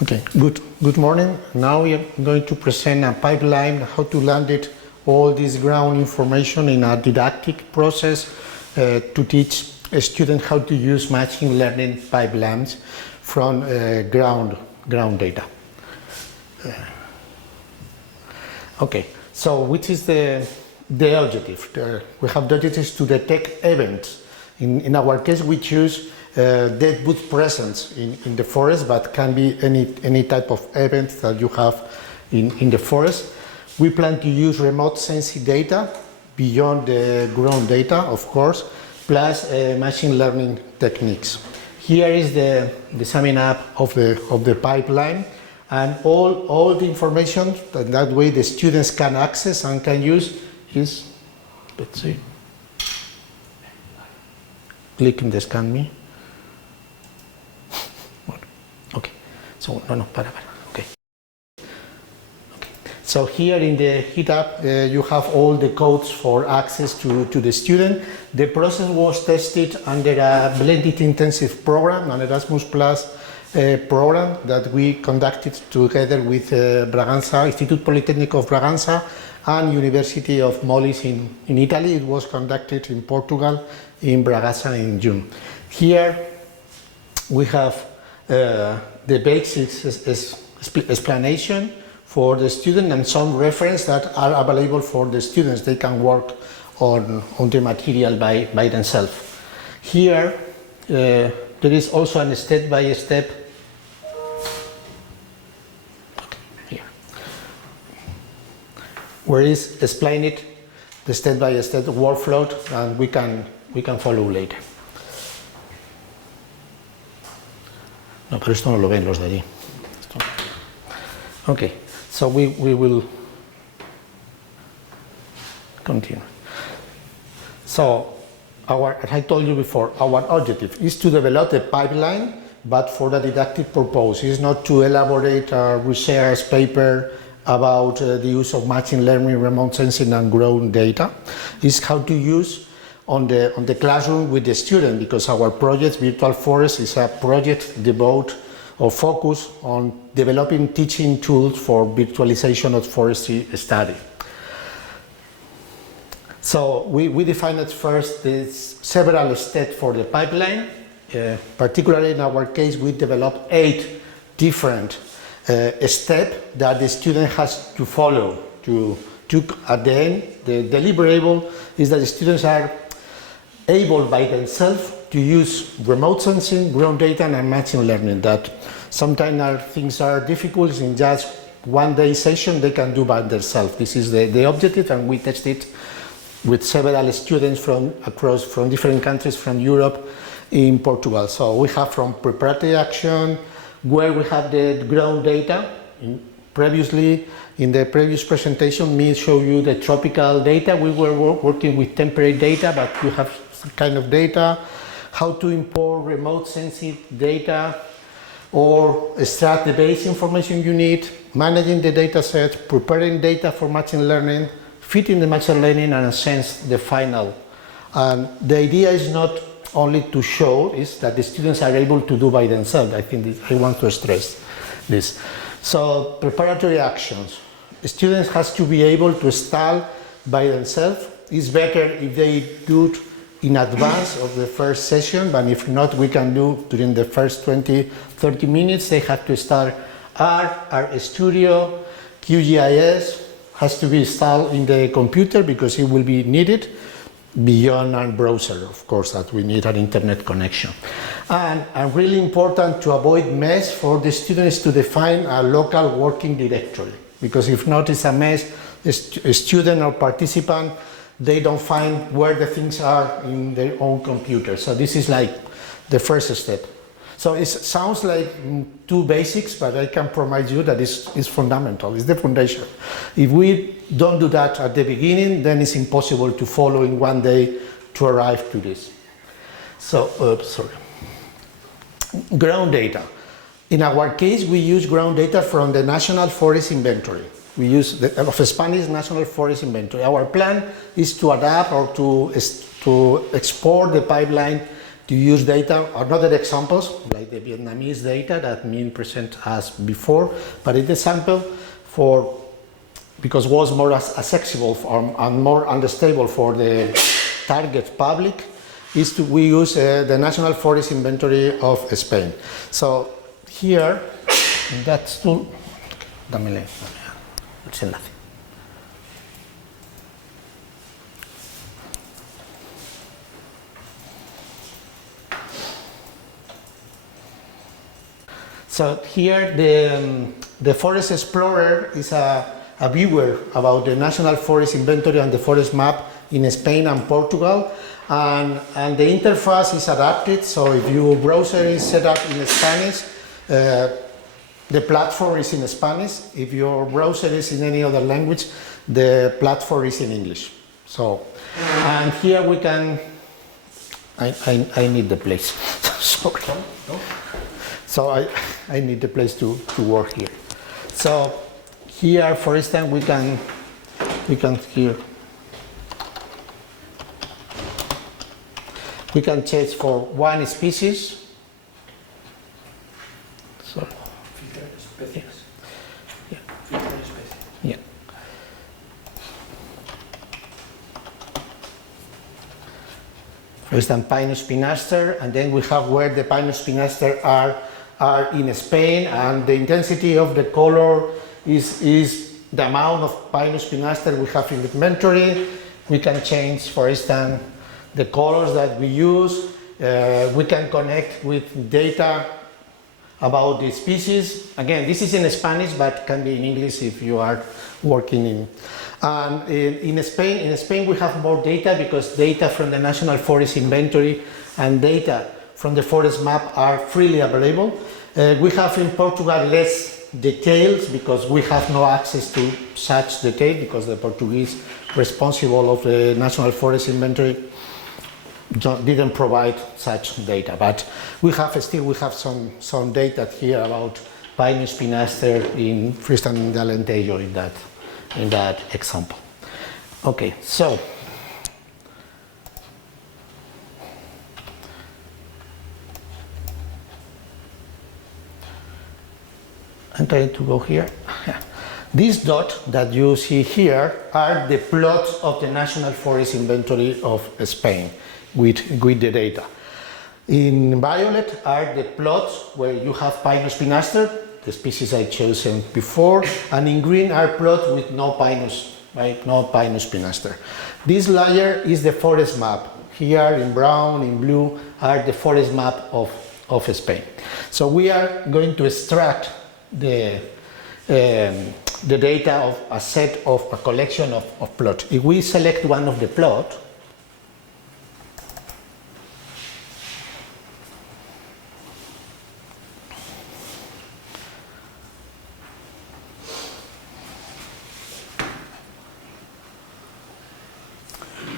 Okay, good morning. Now we are going to present a pipeline, how to land it, all this ground information in a didactic process to teach a student how to use machine learning pipelines from ground data. Okay, so which is the objective? We have the objectives to detect events. In our case, we choose dead wood presence in the forest, but can be any type of event that you have in the forest. We plan to use remote sensing data beyond the ground data, of course, plus machine learning techniques. Here is the summing up of the pipeline, and all the information that way the students can access and can use is, let's see, click in the scan me. Okay, so okay. So here in the GitHub you have all the codes for access to the student. The process was tested under a blended intensive program, an Erasmus Plus program that we conducted together with Braganza, Institute Polytechnic of Braganza and University of Molise in Italy. It was conducted in Portugal, in Braganza in June. Here we have the basic explanation for the student and some references that are available for the students. They can work on the material by themselves. Here there is also a step-by-step where is explained the step-by-step workflow, and we can follow later. No, pero esto no lo ven los de allí. Okay, so we will continue. So, as I told you before, our objective is to develop a pipeline, but for the didactic purpose. It's not to elaborate a research paper about the use of machine learning, remote sensing, and ground data. It's how to use on the classroom with the student, because our project, Virtual Forest, is a project devoted or focused on developing teaching tools for virtualization of forestry study. So we defined at first several steps for the pipeline. Particularly in our case, we developed 8 different steps that the student has to follow. At the end, the deliverable is that the students are able by themselves to use remote sensing, ground data, and machine learning. That sometimes things are difficult in just one day session. They can do by themselves. This is the objective, and we tested with several students from different countries from Europe in Portugal. So we have from preparatory action, where we have the ground data. Previously, in the previous presentation, me show you the tropical data. We were working with temporary data, but you have some kind of data, how to import remote sensing data or extract the base information you need, managing the data set, preparing data for machine learning, fitting the machine learning, and sense the final. And the idea is not only to show, is that the students are able to do by themselves. I think I want to stress this. So preparatory actions. Students has to be able to start by themselves. It's better if they do it in advance of the first session, but if not, we can do during the first 20-30 minutes. They have to start RStudio, QGIS has to be installed in the computer because it will be needed beyond our browser, of course, that we need an internet connection. And really important to avoid mess for the students to define a local working directory, because if not, it's a mess. A student or participant, they don't find where the things are in their own computer. So this is like the first step. So it sounds like 2 basics, but I can promise you that it's fundamental, it's the foundation. If we don't do that at the beginning, then it's impossible to follow in one day to arrive to this. So, ground data. In our case, we use ground data from the National Forest Inventory. We use the Spanish National Forest Inventory. Our plan is to adapt or to export the pipeline to use data, another examples, like the Vietnamese data that Min presented us before, but it's example for, because it was more accessible and more understandable for the target public, is to we use the National Forest Inventory of Spain. So here, in that tool, it's nothing. So here the Forest Explorer is a viewer about the National Forest Inventory and the forest map in Spain and Portugal, and the interface is adapted, so if your browser is set up in Spanish, the platform is in Spanish. If your browser is in any other language, the platform is in English. So, and here we can, I need the place, sorry. So I need the place to work here. So here, for instance, we can here, we can change for one species. Sorry. Yeah. Yeah. For instance, Pinus pinaster, and then we have where the Pinus pinaster are in Spain, and the intensity of the color is the amount of Pinus pinaster we have in the inventory. We can change, for instance, the colors that we use. We can connect with data about the species. Again, this is in Spanish, but can be in English if you are working in. And in Spain we have more data because data from the National Forest Inventory and data from the forest map are freely available. We have in Portugal less details because we have no access to such detail because the Portuguese responsible of the National Forest Inventory didn't provide such data, but we have some data here about Pinus pinaster in Fristan and Alentejo in that example. Okay, so I'm trying to go here. This dot that you see here are the plots of the National Forest Inventory of Spain with the data. In violet are the plots where you have Pinus pinaster, the species I chosen before, and in green are plots with no Pinus, right? No Pinus pinaster. This layer is the forest map. Here in brown, in blue are the forest map of Spain. So we are going to extract the data of a set of a collection of plots. If we select one of the plots,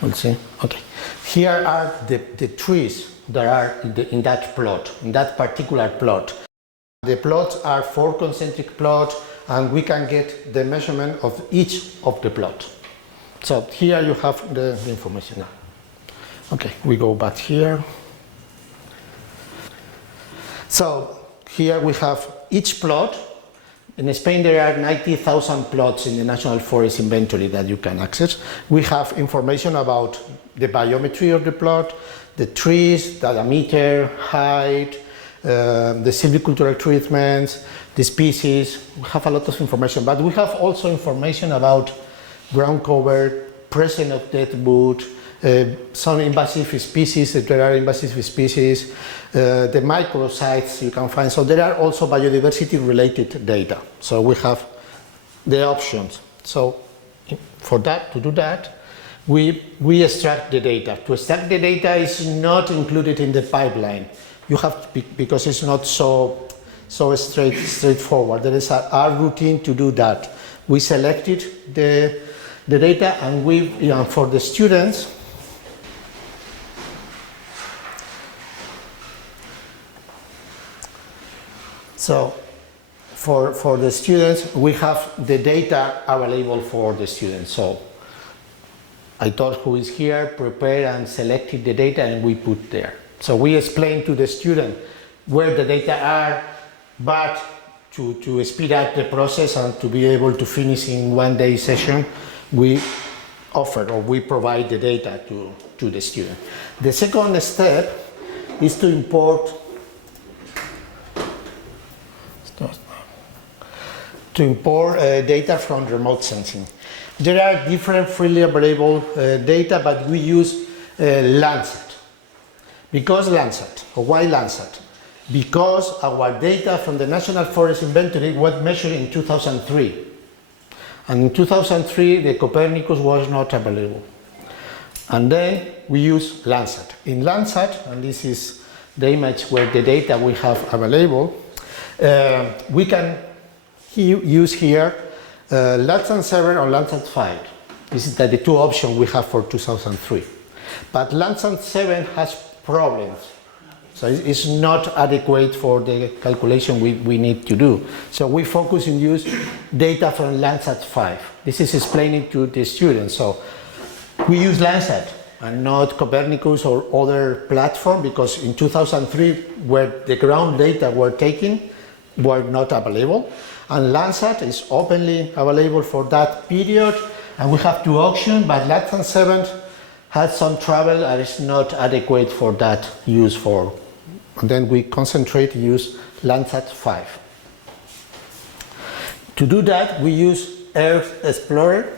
we'll see. Okay, here are the trees that are in that plot, in that particular plot. The plots are 4 concentric plots, and we can get the measurement of each of the plots. So here you have the information now. Okay, we go back here. So here we have each plot. In Spain there are 90,000 plots in the National Forest Inventory that you can access. We have information about the biometry of the plot, the trees, diameter, height, the silvicultural treatments, the species. We have a lot of information, but we have also information about ground cover, presence of dead wood, some invasive species, if there are invasive species, the microsites you can find. So there are also biodiversity related data. So we have the options. So for that, to do that, we extract the data. To extract the data is not included in the pipeline. You have to, because it's not so straightforward. There is our routine to do that. We selected the data, and for the students, so for the students, we have the data available for the students. So I thought who is here, prepared and selected the data, and we put there. So we explain to the student where the data are, but to speed up the process and to be able to finish in one day session, we offer or we provide the data to the student. The second step is to import data from remote sensing. There are different freely available data, but we use Landsat. Because Landsat, or why Landsat? Because our data from the National Forest Inventory was measured in 2003. And in 2003, the Copernicus was not available. And then we use Landsat. In Landsat, and this is the image where the data we have available, we can use here Landsat 7 or Landsat 5. This is the two options we have for 2003. But Landsat 7 has problems. So it's not adequate for the calculation we need to do. So we focus on use data from Landsat 5. This is explaining to the students. So we use Landsat and not Copernicus or other platform, because in 2003, where the ground data were taken, were not available. And Landsat is openly available for that period, and we have two auctions, but Landsat 7 has some trouble and is not adequate for that use for. And then we concentrate to use Landsat 5. To do that, we use Earth Explorer.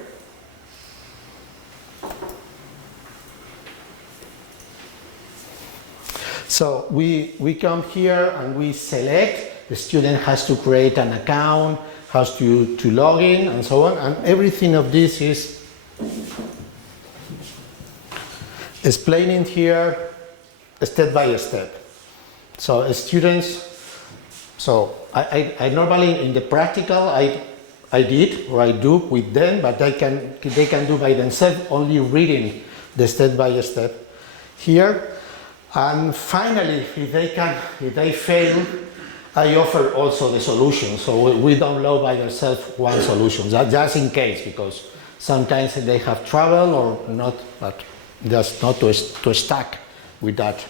So we come here and we select. The student has to create an account, has to log in, and so on. And everything of this is explaining here step by step. So students, so I normally in the practical I did or I do with them, but they can do by themselves, only reading the step by step here. And finally, if they fail, I offer also the solution. So we download by themselves one solution, just in case, because sometimes they have trouble or not, but just not to stuck with that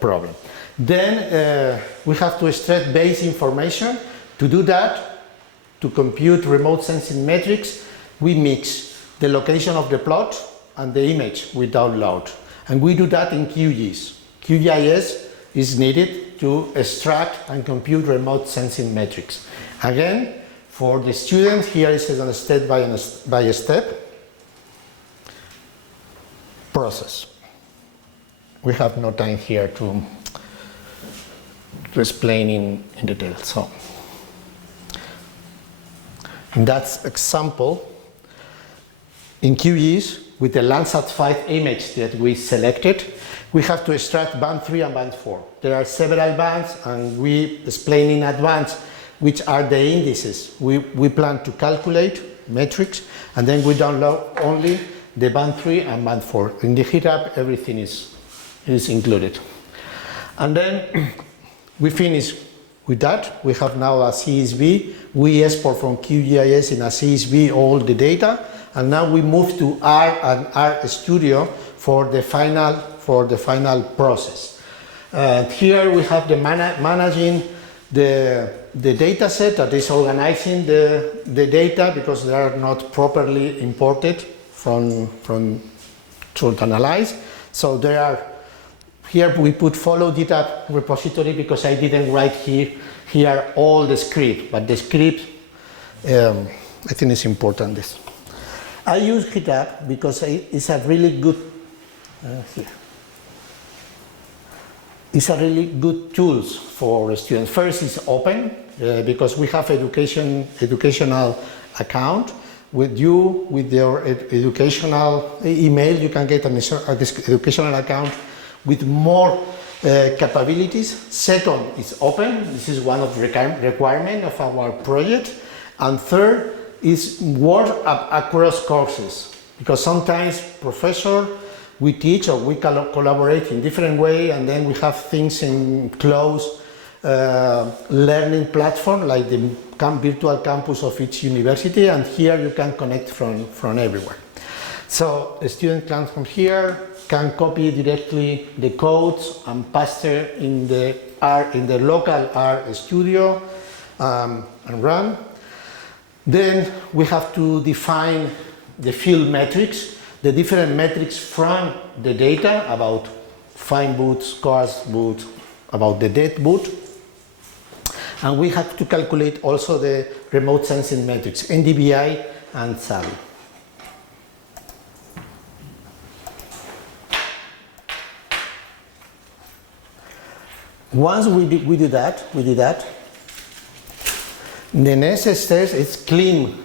problem. Then we have to extract base information. To do that, to compute remote sensing metrics, we mix the location of the plot and the image we download. And we do that in QGIS. QGIS is needed to extract and compute remote sensing metrics. Again, for the students, here is a step by step process. We have no time here to explain in detail. So, in that example, in QGIS, with the Landsat 5 image that we selected, we have to extract band 3 and band 4. There are several bands, and we explain in advance which are the indices we plan to calculate, metrics, and then we download only the band 3 and band 4. In the GitHub, everything is included. And then we finish with that. We have now a CSV. We export from QGIS in a CSV all the data, and now we move to R and R Studio for the final process. Here we have the managing the data set that is organizing the data, because they are not properly imported from to analyze. So there are, here we put follow data repository, because I didn't write here all the script, but the script I think is important. This I use GitHub because it's a really good it's a really good tools for students. First, it's open because we have educational account. With your educational email, you can get an educational account with more capabilities. Second, it's open. This is one of the requirements of our project. And third, is work across courses, because sometimes professor, we teach or we collaborate in different way, and then we have things in close learning platform like the virtual campus of each university, and here you can connect from everywhere. So a student can come here, can copy directly the codes and paste in the local R studio and run. Then we have to define the field metrics, the different metrics from the data about fine boots, coarse boots, about the dead boot. And we have to calculate also the remote sensing metrics, NDVI and SAVI. Once we do that, the next step is clean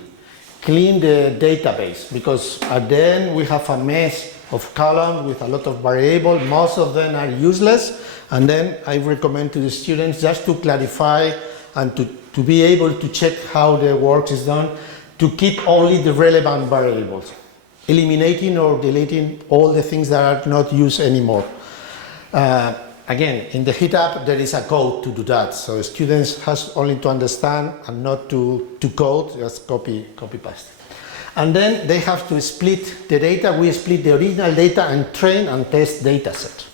the database, because at the end we have a mess of columns with a lot of variables. Most of them are useless, and then I recommend to the students just to clarify and to be able to check how the work is done, to keep only the relevant variables, eliminating or deleting all the things that are not used anymore. Again, in the GitHub there is a code to do that, so students has only to understand and not to code, just copy paste. And then they have to split the data. We split the original data and train and test data set.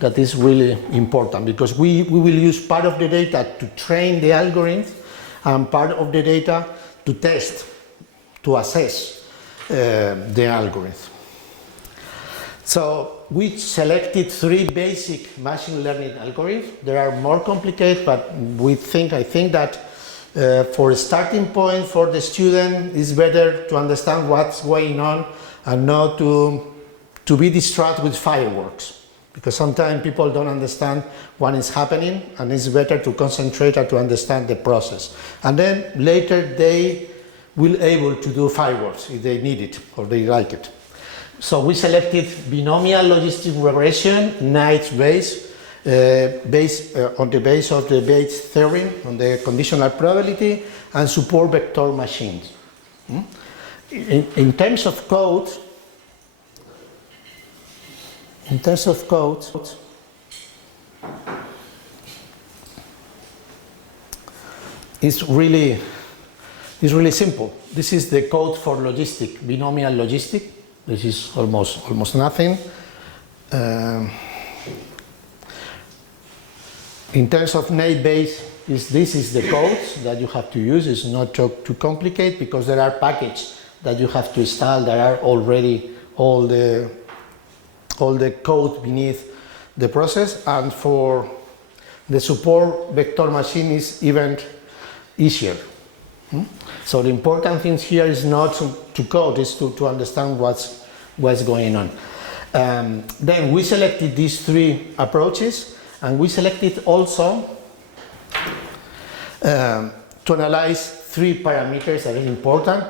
That is really important, because we will use part of the data to train the algorithm and part of the data to test, to assess the algorithm. So we selected 3 basic machine learning algorithms. There are more complicated, but I think that for a starting point for the student, it's better to understand what's going on and not to be distracted with fireworks, because sometimes people don't understand what is happening, and it's better to concentrate and to understand the process. And then later they will able to do fireworks if they need it or they like it. So we selected binomial logistic regression, Bayes, based on the base of the Bayes theorem, on the conditional probability, and support vector machines. In terms of code, it's really simple. This is the code for logistic, binomial logistic. This is almost nothing. In terms of Bayes, this is the code that you have to use. It's not too complicated, because there are packages that you have to install that are already all the code beneath the process. And for the support vector machine is even easier. So the important thing here is not to code, is to understand what's going on. Then we selected these 3 approaches, and we selected also to analyze 3 parameters that are important.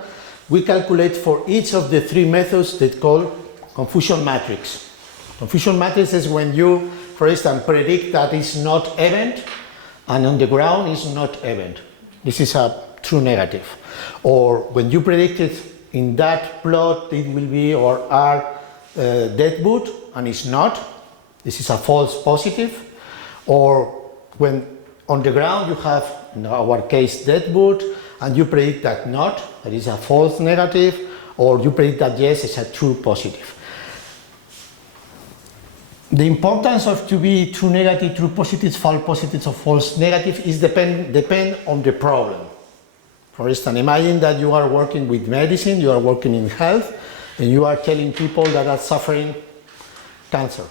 We calculate for each of the 3 methods that call confusion matrix. Confusion matrix is when you, for instance, predict that it's not event, and on the ground it's not event. This is a true negative. Or when you predict it in that plot, it will be or are dead boot, and it's not. This is a false positive. Or when on the ground you have, in our case, dead boot, and you predict that not, that is a false negative, or you predict that yes, it's a true positive. The importance of to be true negative, true positive, false positive, or false negative is depend on the problem. For instance, imagine that you are working with medicine, you are working in health, and you are telling people that are suffering cancer.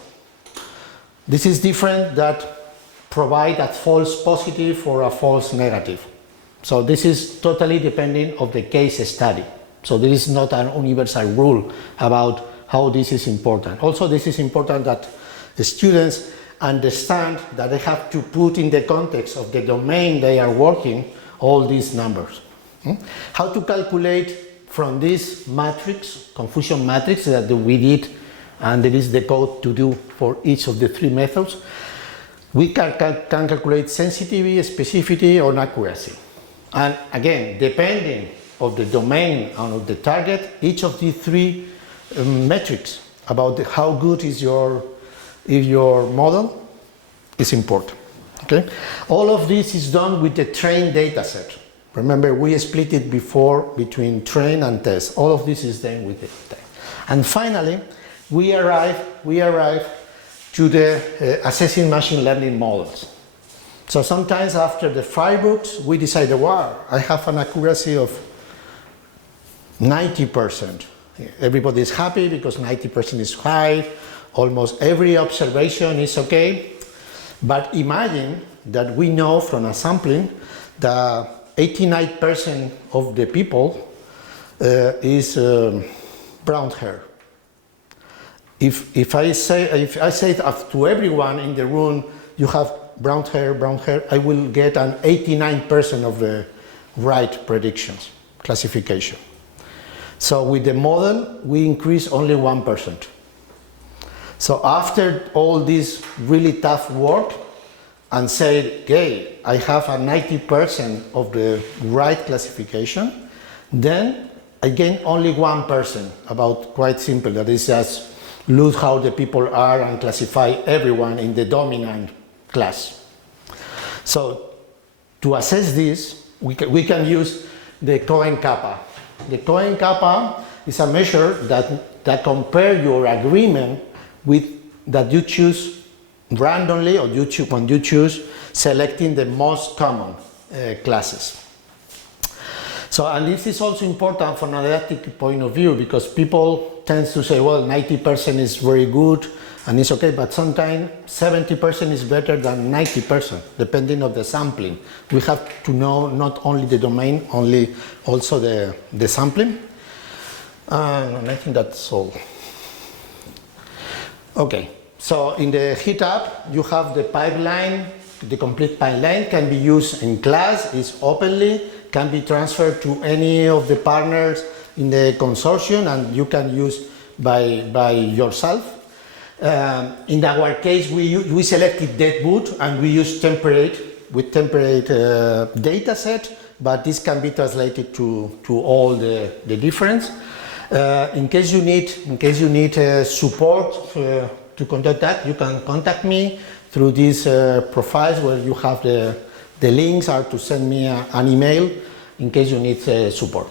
This is different that provide a false positive or a false negative. So this is totally depending on the case study. So there is not an universal rule about how this is important. Also, this is important that the students understand that they have to put in the context of the domain they are working all these numbers. How to calculate from this matrix, confusion matrix that we did, and there is the code to do for each of the 3 methods. We can calculate sensitivity, specificity, or accuracy. And again, depending on the domain and of the target, each of the 3 metrics about how good is your model is important. Okay? All of this is done with the trained data set. Remember, we split it before between train and test. All of this is done with the test. And finally, we arrive to the assessing machine learning models. So sometimes after the 5 books, we decide, wow, I have an accuracy of 90%. Everybody is happy because 90% is high. Almost every observation is okay. But imagine that we know from a sampling that 89% of the people is brown hair. If I say to everyone in the room, you have brown hair, I will get an 89% of the right predictions, classification. So with the model, we increase only 1%. So after all this really tough work, and say, okay, I have a 90% of the right classification, then I gain only 1%, about quite simple, that is just look how the people are and classify everyone in the dominant class. So to assess this, we can use the Cohen-Kappa. The Cohen-Kappa is a measure that compare your agreement with that you choose randomly, or when you choose selecting the most common classes. So, and this is also important from a didactic point of view, because people tend to say, well, 90% is very good and it's okay, but sometimes 70% is better than 90%, depending on the sampling. We have to know not only the domain, also the sampling. And I think that's all. Okay. So in the GitHub, you have the pipeline. The complete pipeline can be used in class, is openly, can be transferred to any of the partners in the consortium, and you can use by yourself. In our case, we selected dead boot, and we use temperate data set, but this can be translated to all the difference. In case you need support to conduct that, you can contact me through these profiles where you have the links, or to send me an email in case you need support.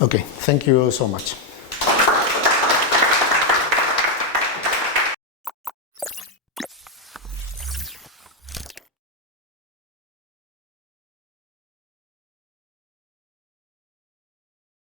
Okay, thank you so much.